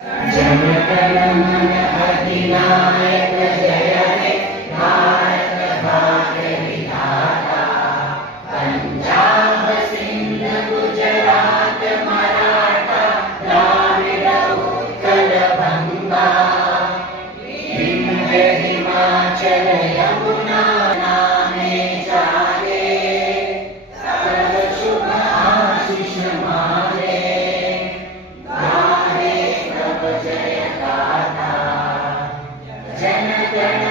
जनगण मन अधिनायक जय हे भारत भाग्य विधाता। पंजाब सिंध गुजरात मराठा द्राविड उत्कल बंगा विंध्य हिमाचल यमुना नामे चाले सर्व शुभ आशीष मारे गाहे प्रभ जय गाथा। जन गण